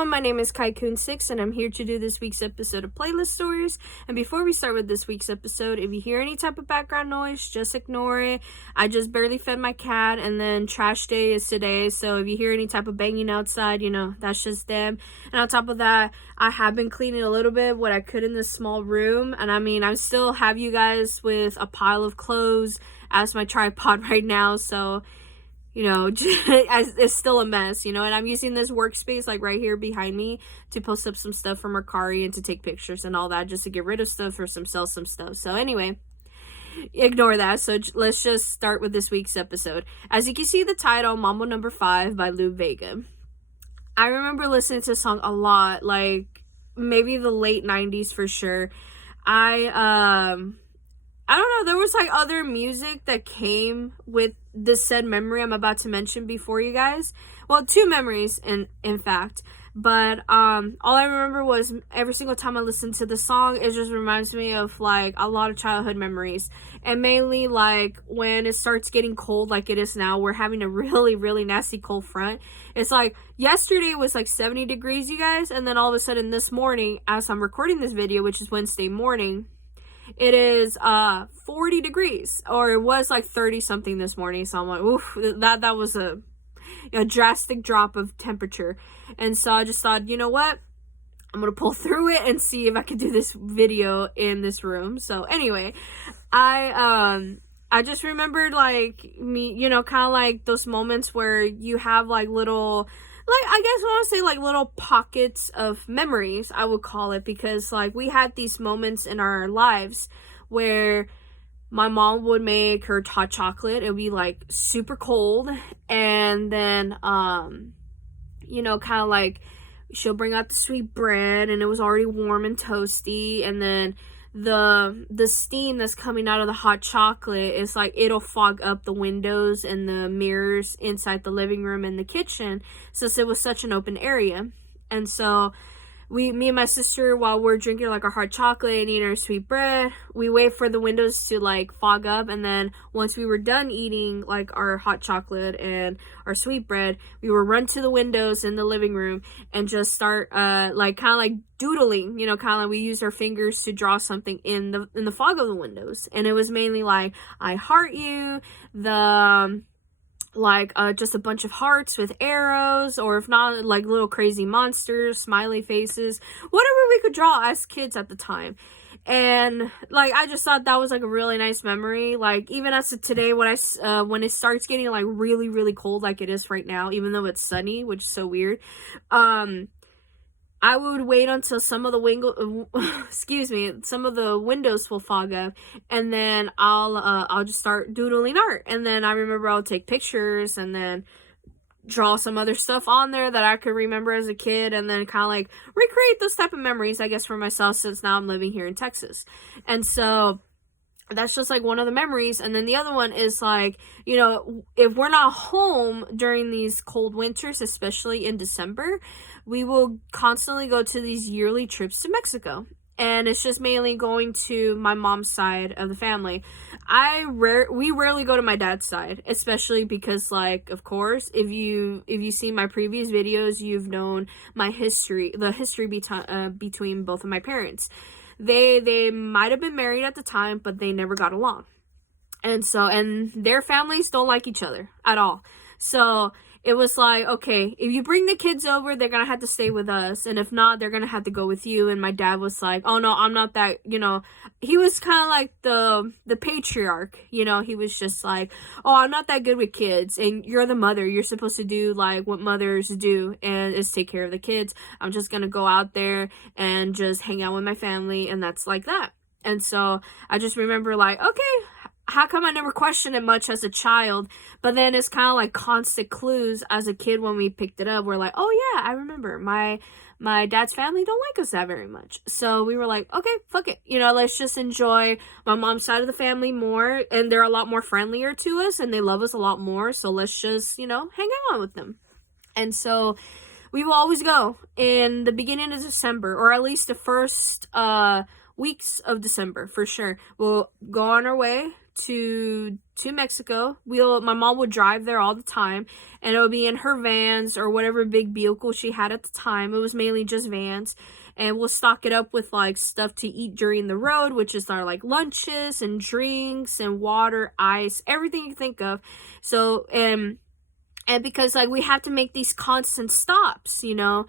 everyone, my name is Kaikun6 and I'm here to do this week's episode of Playlist Stories. And before we start with this week's episode, if you hear any type of background noise, just ignore it. I just barely fed my cat and then trash day is today, so if you hear any type of banging outside, that's just them. And on top of that, I have been cleaning a little bit what I could in this small room, and I still have you guys with a pile of clothes as my tripod right now, so it's still a mess, and I'm using this workspace like right here behind me to post up some stuff from Mercari and to take pictures and all that, just to get rid of stuff or sell some stuff. So anyway, ignore that. So let's just start with this week's episode. As you can see the title, Mambo number 5 by Bega. I remember listening to the song a lot, like maybe the late 90s for sure. I don't know, there was like other music that came with this said memory I'm about to mention before you guys. Well, 2 memories in fact. But all I remember was every single time I listen to the song, it just reminds me of like a lot of childhood memories. And mainly like when it starts getting cold like it is now, we're having a really, really nasty cold front. It's like yesterday was like 70 degrees, you guys, and then all of a sudden this morning, as I'm recording this video, which is Wednesday morning, it is 40 degrees, or it was like 30 something this morning. So I'm like, oof, that was a drastic drop of temperature. And so I just thought, you know what, I'm gonna pull through it and see if I could do this video in this room. So anyway, I just remembered like me, kind of like those moments where you have like little, like, I guess I want to say like little pockets of memories, I would call it, because like we had these moments in our lives where my mom would make her hot chocolate. It would be like super cold, and then kind of like she'll bring out the sweet bread and it was already warm and toasty, and then the steam that's coming out of the hot chocolate is like it'll fog up the windows and the mirrors inside the living room and the kitchen, since it was such an open area. And so me and my sister, while we're drinking like our hot chocolate and eating our sweet bread, we wait for the windows to like fog up, and then once we were done eating like our hot chocolate and our sweet bread, we would run to the windows in the living room and just start like kind of like doodling, kind of like we used our fingers to draw something in the fog of the windows. And it was mainly like I heart you, just a bunch of hearts with arrows, or if not, like little crazy monsters, smiley faces, whatever we could draw as kids at the time. And like I just thought that was like a really nice memory. Like even as of today, when it starts getting like really, really cold like it is right now, even though it's sunny, which is so weird, I would wait until some of the windows will fog up, and then I'll just start doodling art. And then I remember I'll take pictures and then draw some other stuff on there that I could remember as a kid, and then kind of like recreate those type of memories, I guess, for myself, since now I'm living here in Texas. And so that's just like one of the memories. And then the other one is like, if we're not home during these cold winters, especially in December, we will constantly go to these yearly trips to Mexico. And it's just mainly going to my mom's side of the family. We rarely go to my dad's side, especially because, like, of course, if you see my previous videos, you've known the history between both of my parents. They might have been married at the time, but they never got along. And their families don't like each other at all. So it was like, okay, if you bring the kids over, they're gonna have to stay with us, and if not, they're gonna have to go with you. And my dad was like, oh no, I'm not that, he was kind of like the patriarch, he was just like, oh, I'm not that good with kids, and you're the mother, you're supposed to do like what mothers do, and is take care of the kids. I'm just gonna go out there and just hang out with my family, and that's like that. And so I just remember like, okay, how come I never questioned it much as a child? But then it's kind of like constant clues as a kid. When we picked it up, we're like, oh yeah, I remember my dad's family don't like us that very much. So we were like, okay, fuck it. Let's just enjoy my mom's side of the family more. And they're a lot more friendlier to us, and they love us a lot more. So let's just, hang out with them. And so we will always go in the beginning of December, or at least the first weeks of December for sure. We'll go on our way to Mexico. My mom would drive there all the time, and it would be in her vans or whatever big vehicle she had at the time. It was mainly just vans. And we'll stock it up with like stuff to eat during the road, which is our like lunches and drinks and water, ice, everything you think of. So and because like we have to make these constant stops, you know.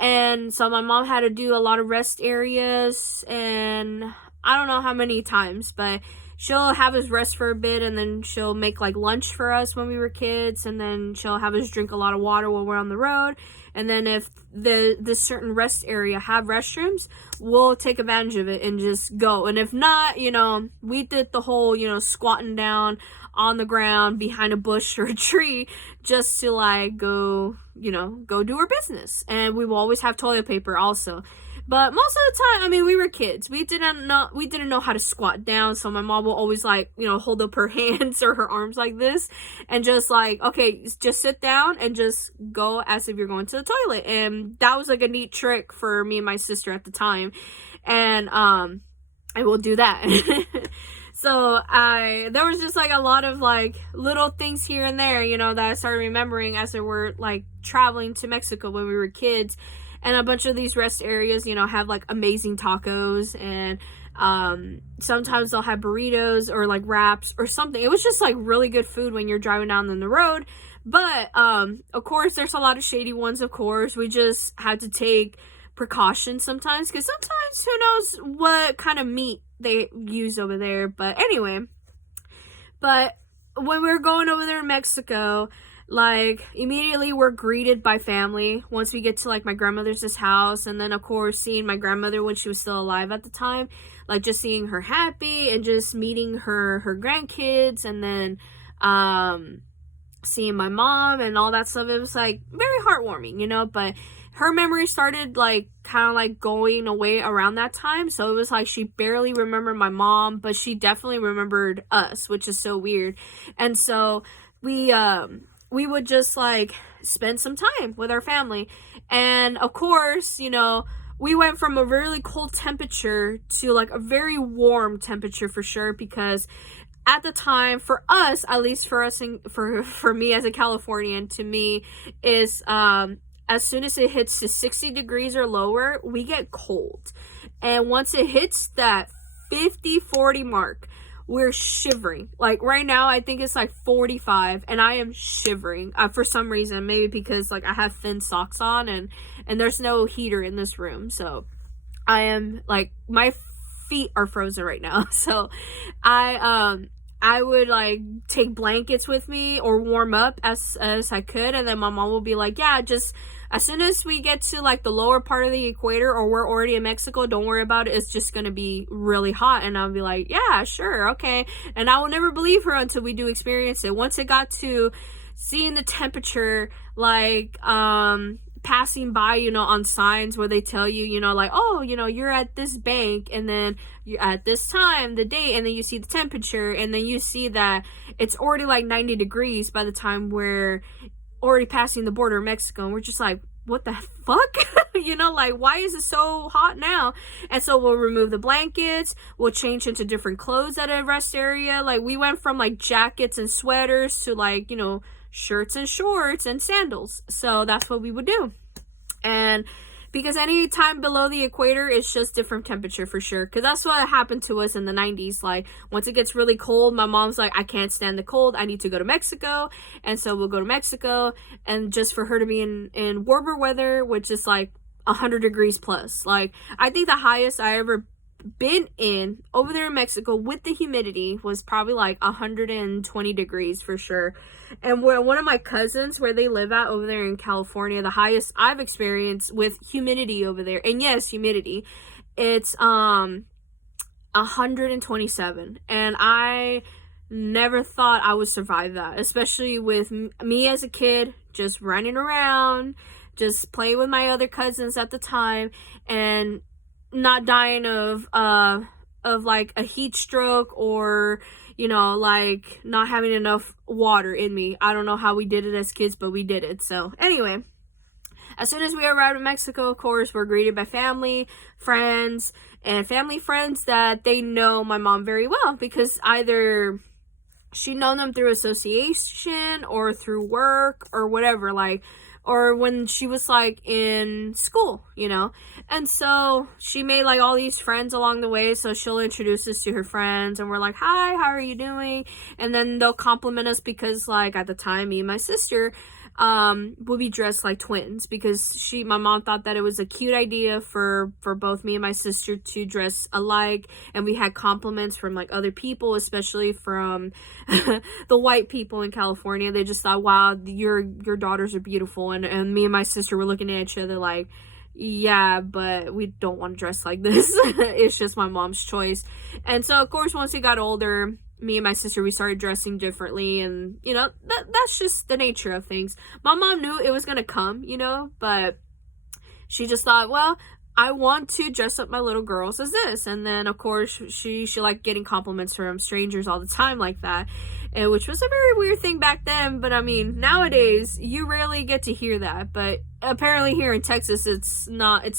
And so my mom had to do a lot of rest areas, and I don't know how many times, but she'll have us rest for a bit, and then she'll make like lunch for us when we were kids, and then she'll have us drink a lot of water while we're on the road. And then if this certain rest area have restrooms, we'll take advantage of it and just go. And if not, you know, we did the whole, you know, squatting down on the ground behind a bush or a tree just to like go, you know, go do our business. And we will always have toilet paper also. But most of the time, I mean, we were kids. We didn't know how to squat down. So my mom will always like, you know, hold up her hands or her arms like this and just like, okay, just sit down and just go as if you're going to the toilet. And that was like a neat trick for me and my sister at the time. And I will do that. So there was just like a lot of like little things here and there, you know, that I started remembering as we were like traveling to Mexico when we were kids. And a bunch of these rest areas, you know, have like amazing tacos, and sometimes they'll have burritos or like wraps or something. It was just like really good food when you're driving down the road. But of course, there's a lot of shady ones, of course. We just had to take precautions sometimes, because sometimes who knows what kind of meat they use over there. But anyway, but when we were going over there in Mexico, like immediately we're greeted by family once we get to like my grandmother's house. And then of course seeing my grandmother when she was still alive at the time, like just seeing her happy and just meeting her grandkids, and then seeing my mom and all that stuff. It was like very heartwarming, you know. But her memory started like kind of like going away around that time, so it was like she barely remembered my mom, but she definitely remembered us, which is so weird. And so we would just like spend some time with our family. And of course, you know, we went from a really cold temperature to like a very warm temperature for sure, because at the time, for us, at least for us, and for me as a Californian, to me is as soon as it hits to 60 degrees or lower, we get cold. And once it hits that 50-40 mark, we're shivering. Like right now, I think it's like 45, and I am shivering for some reason. Maybe because like I have thin socks on, and there's no heater in this room, so I am like, my feet are frozen right now. So I would like take blankets with me or warm up as I could, and then my mom will be like, yeah, just as soon as we get to like the lower part of the equator, or we're already in Mexico, don't worry about it, it's just gonna be really hot. And I'll be like, yeah, sure, okay. And I will never believe her until we do experience it. Once it got to seeing the temperature, like passing by, you know, on signs where they tell you, you know, like, oh, you know, you're at this bank, and then you're at this time, the date, and then you see the temperature, and then you see that it's already like 90 degrees by the time we're already passing the border of Mexico. And we're just like, what the fuck? You know, like, why is it so hot now? And so we'll remove the blankets, we'll change into different clothes at a rest area. Like, we went from like jackets and sweaters to like, you know, shirts and shorts and sandals. So that's what we would do. And because any time below the equator, it's just different temperature for sure. Because that's what happened to us in the 90s. Like, once it gets really cold, my mom's like, I can't stand the cold, I need to go to Mexico. And so we'll go to Mexico, and just for her to be in warmer weather, which is like 100 degrees plus. Like, I think the highest I ever been in over there in Mexico with the humidity was probably like 120 degrees for sure. And where one of my cousins, where they live at over there in California, the highest I've experienced with humidity over there, and yes, humidity, it's 127. And I never thought I would survive that, especially with me as a kid just running around, just playing with my other cousins at the time, and not dying of like a heat stroke, or, you know, like not having enough water in me. I don't know how we did it as kids, but we did it. So anyway, as soon as we arrived in Mexico, of course, we're greeted by family, friends, and family friends that they know my mom very well, because either she'd known them through association or through work or whatever, like, or when she was like in school, you know. And so she made like all these friends along the way, so she'll introduce us to her friends and we're like, hi, how are you doing? And then they'll compliment us because like at the time, me and my sister would be dressed like twins, because my mom thought that it was a cute idea for both me and my sister to dress alike. And we had compliments from like other people, especially from the white people in California. They just thought, wow, your daughters are beautiful. And me and my sister were looking at each other like, yeah, but we don't want to dress like this. It's just my mom's choice. And so of course, once we got older, me and my sister, we started dressing differently, and you know, that's just the nature of things. My mom knew it was gonna come, you know, but she just thought, well, I want to dress up my little girls as this. And then of course she liked getting compliments from strangers all the time like that, and which was a very weird thing back then. But I mean, nowadays you rarely get to hear that, but apparently here in Texas it's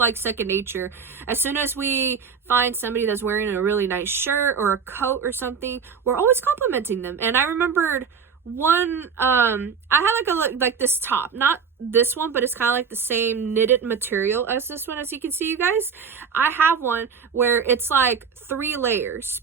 like second nature. As soon as we find somebody that's wearing a really nice shirt or a coat or something, we're always complimenting them. And I remembered one, I had like this top, not this one, but it's kind of like the same knitted material as this one, as you can see, you guys. I have one where it's like 3 layers.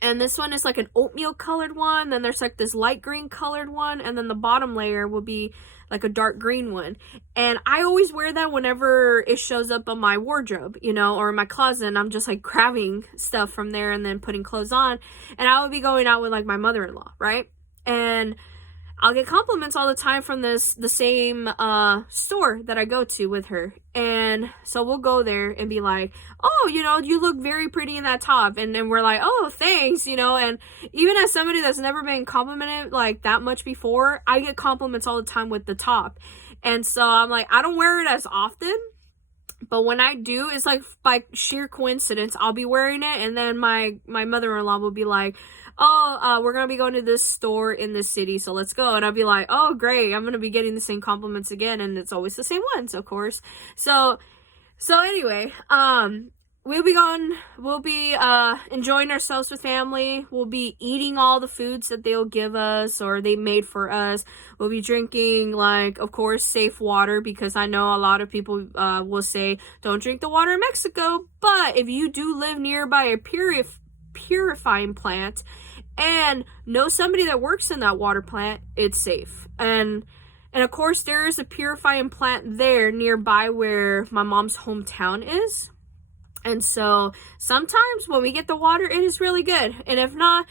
And this one is like an oatmeal colored one, then there's like this light green colored one, and then the bottom layer will be like a dark green one. And I always wear that whenever it shows up on my wardrobe, you know, or in my closet, and I'm just like grabbing stuff from there and then putting clothes on. And I would be going out with like my mother-in-law, right? And I'll get compliments all the time from the same store that I go to with her. And so we'll go there and be like, oh, you know, you look very pretty in that top. And then we're like, oh, thanks, you know. And even as somebody that's never been complimented like that much before, I get compliments all the time with the top. And so I'm like, I don't wear it as often, but when I do, it's like by sheer coincidence, I'll be wearing it. And then my mother-in-law will be like, oh, we're going to be going to this store in this city, so let's go. And I'll be like, oh, great, I'm going to be getting the same compliments again. And it's always the same ones, of course. So anyway, we'll be enjoying ourselves with family. We'll be eating all the foods that they'll give us or they made for us. We'll be drinking, like, of course, safe water, because I know a lot of people will say, don't drink the water in Mexico. But if you do live nearby a purifying plant and know somebody that works in that water plant, it's safe. And of course there is a purifying plant there nearby where my mom's hometown is. And so sometimes when we get the water, it is really good. And if not,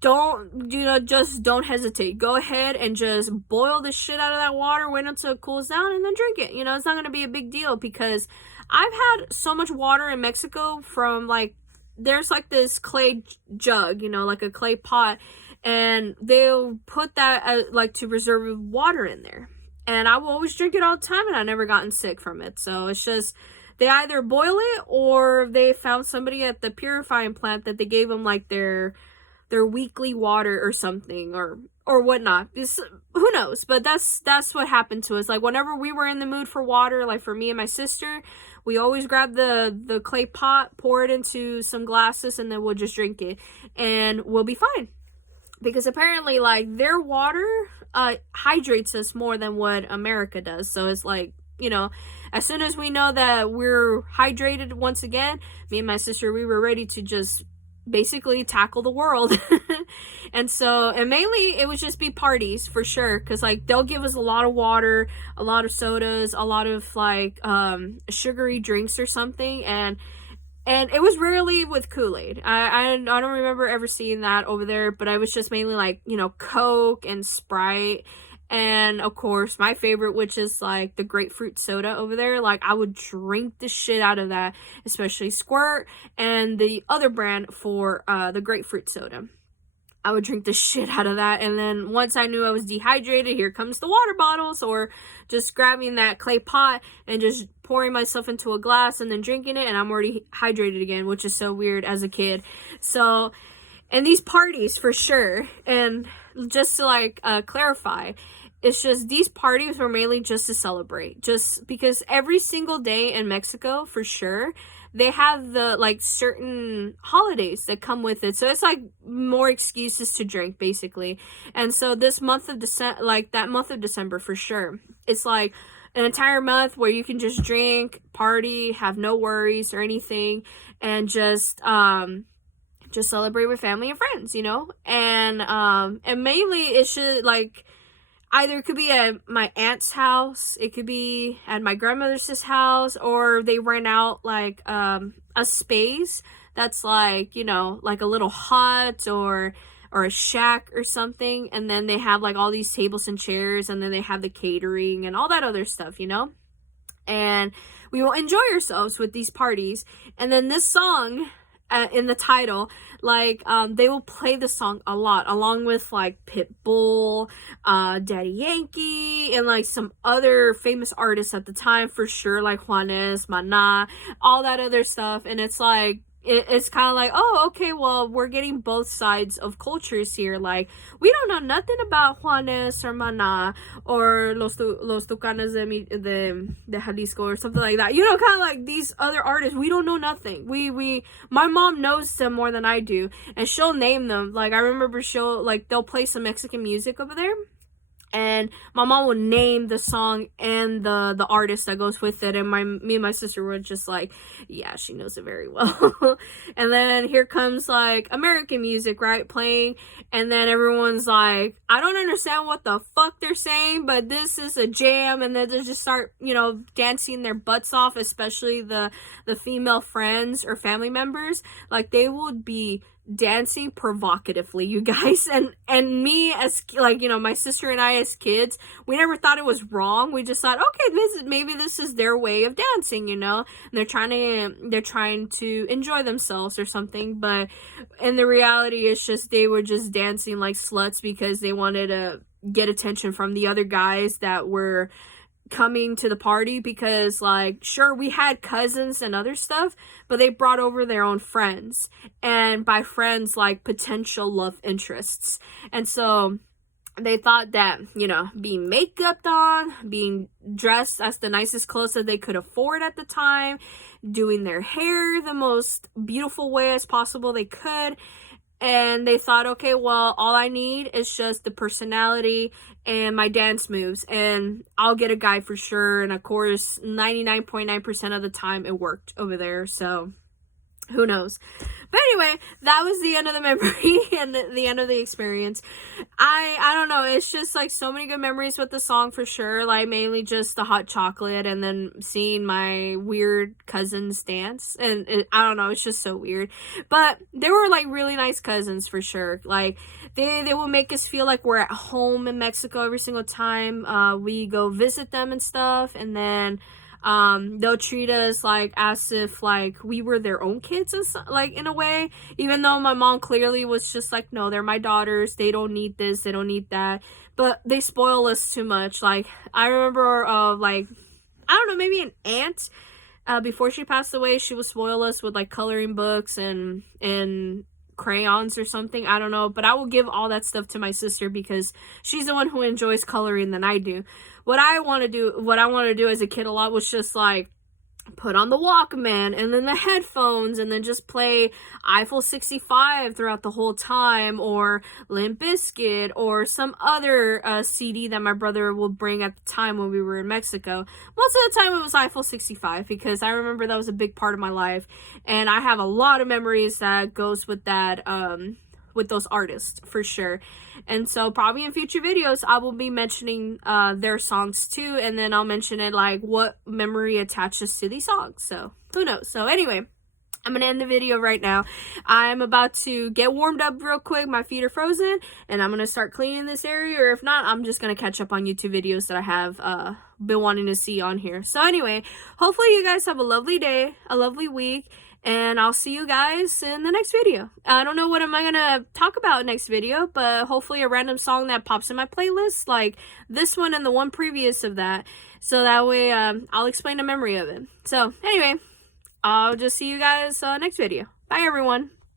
just don't hesitate. Go ahead and just boil the shit out of that water, wait until it cools down, and then drink it. You know, it's not going to be a big deal, because I've had so much water in Mexico from like, there's like this clay jug, you know, like a clay pot, and they'll put that like to reserve water in there. And I will always drink it all the time, and I've never gotten sick from it. So it's just, they either boil it or they found somebody at the purifying plant that they gave them like their weekly water or something, or whatnot. Who knows? But that's what happened to us. Like whenever we were in the mood for water, like for me and my sister, we always grab the clay pot, pour it into some glasses, and then we'll just drink it, and we'll be fine. Because apparently, like, their water hydrates us more than what America does. So it's like, you know, as soon as we know that we're hydrated once again, me and my sister, we were ready to just basically tackle the world. And mainly it would just be parties for sure, because like they'll give us a lot of water, a lot of sodas, a lot of like sugary drinks or something, and it was rarely with Kool-Aid. I don't remember ever seeing that over there, but I was just mainly like, you know, Coke and Sprite. And of course my favorite, which is like the grapefruit soda over there. Like I would drink the shit out of that, especially Squirt and the other brand for the grapefruit soda. I would drink the shit out of that. And then once I knew I was dehydrated, here comes the water bottles, or just grabbing that clay pot and just pouring myself into a glass and then drinking it, and I'm already hydrated again, which is so weird as a kid. So, and these parties for sure. And just to like clarify, it's just these parties were mainly just to celebrate, just because every single day in Mexico, for sure, they have the like certain holidays that come with it, so it's like more excuses to drink basically. And so this month of December, like that month of December for sure, it's like an entire month where you can just drink, party, have no worries or anything, and just celebrate with family and friends, you know. And mainly it should like either it could be at my aunt's house, it could be at my grandmother's house, or they rent out like a space that's like, you know, like a little hut or a shack or something, and then they have like all these tables and chairs, and then they have the catering and all that other stuff, you know. And we will enjoy ourselves with these parties. And then this song, in the title, like they will play the song a lot along with like Pitbull, Daddy Yankee, and like some other famous artists at the time for sure, like Juanes, Maná, all that other stuff. And it's like it's kind of like, oh, okay, well, we're getting both sides of cultures here. Like, we don't know nothing about Juanes or Maná or los Tucanes de Jalisco or something like that. You know, kind of like these other artists. We don't know nothing. My mom knows them more than I do, and she'll name them. Like, I remember they'll play some Mexican music over there, and my mom would name the song and the artist that goes with it, and me and my sister were just like, yeah, she knows it very well. And then here comes like American music, right, playing, and then everyone's like, I don't understand what the fuck they're saying, but this is a jam. And then they just start, you know, dancing their butts off, especially the female friends or family members. Like, they would be dancing provocatively, you guys. And me, as like, you know, my sister and I as kids, we never thought it was wrong. We just thought, okay, maybe this is their way of dancing, you know, and they're trying to enjoy themselves or something. But in the reality, it's just they were just dancing like sluts because they wanted to get attention from the other guys that were coming to the party. Because, like, sure, we had cousins and other stuff, but they brought over their own friends, and by friends, like potential love interests. And so they thought that, you know, being make-upped on, being dressed as the nicest clothes that they could afford at the time, doing their hair the most beautiful way as possible they could, and they thought, okay, well, all I need is just the personality and my dance moves, and I'll get a guy for sure. And of course, 99.9% of the time it worked over there, so who knows. But anyway, that was the end of the memory and the end of the experience. I don't know, it's just like so many good memories with the song for sure. Like, mainly just the hot chocolate, and then seeing my weird cousins dance, and I don't know, it's just so weird. But they were like really nice cousins for sure. Like, they will make us feel like we're at home in Mexico every single time we go visit them and stuff. And then they'll treat us like as if like we were their own kids, and like, in a way, even though my mom clearly was just like, no, they're my daughters, they don't need this, they don't need that. But they spoil us too much. Like, I remember like, I don't know, maybe an aunt, before she passed away, she would spoil us with like coloring books and crayons or something, I don't know. But I will give all that stuff to my sister because she's the one who enjoys coloring than I do. What I want to do as a kid a lot was just like put on the Walkman and then the headphones, and then just play Eiffel 65 throughout the whole time, or Limp Bizkit, or some other CD that my brother would bring at the time when we were in Mexico. Most of the time it was Eiffel 65, because I remember that was a big part of my life, and I have a lot of memories that goes with that, with those artists for sure. And so probably in future videos I will be mentioning their songs too, and then I'll mention it like what memory attaches to these songs, so who knows. So anyway, I'm gonna end the video right now. I'm about to get warmed up real quick, my feet are frozen, and I'm gonna start cleaning this area, or if not, I'm just gonna catch up on YouTube videos that I have been wanting to see on here. So anyway, hopefully you guys have a lovely day, a lovely week, and I'll see you guys in the next video. I don't know what am I gonna talk about next video, but hopefully a random song that pops in my playlist, like this one and the one previous of that, so that way I'll explain the memory of it. So anyway, I'll just see you guys next video. Bye everyone.